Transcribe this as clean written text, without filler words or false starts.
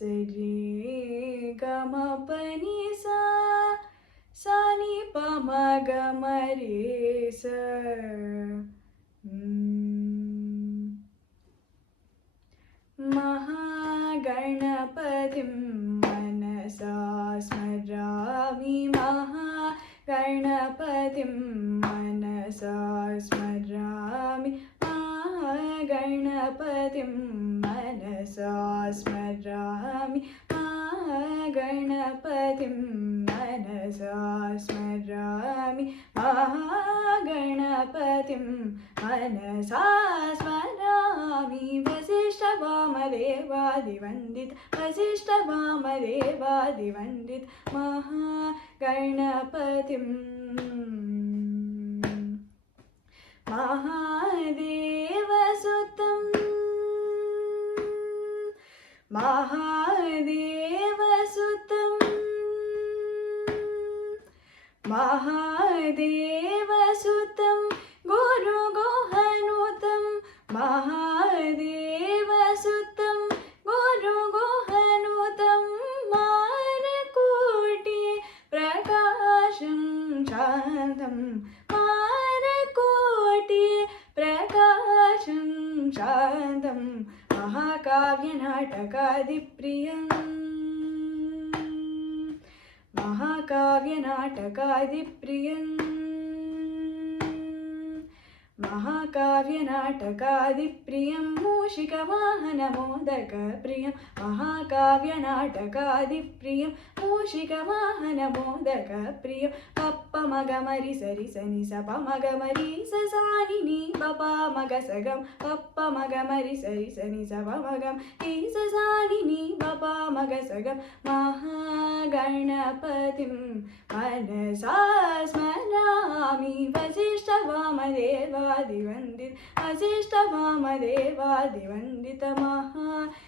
सरे गम पनि सा सा नि प म ग म रे स महागणपतिं मनसा स्मरामि महागणपतिं मनसा स्मरामि महागणपतिं मनसा स्मरामि महागणपतिं मनसा स्मरामि महागणपतिं मनसा स्मरामि वसिष्ठवामदेवादिवन्दित वसिष्ठवामदेवादिवन्दित महागणपतिं महादेवसुतं महादेवसुतं महादेवसुतं गुरुगुहनुतं महादेवसुतं गुरुगुहनुतं मारकोटि प्रकाशं शान्तं मारकोटि प्रकाशं शान्तं महाकाव्यनाटकादिप्रियं महाकाव्यनाटकादिप्रियं महाकाव्यनाटकादिप्रियं मूषिकवाहनमोदकप्रियं महाकाव्यनाटकादिप्रियं मूषिकवाहनमोदकप्रियं पप्प मग मरि सरि सनि स प मग मरि स सा नि नि प प मग स गम पप्प मग मरि सरि सनि स प मगम हि स सा नि नि प प मग स गम महागणपतिं मनसा स्मरामि वसिष्ठवामदेवादिवन्दित वसिष्ठवामदेवादिवन्दित महागणपतिम्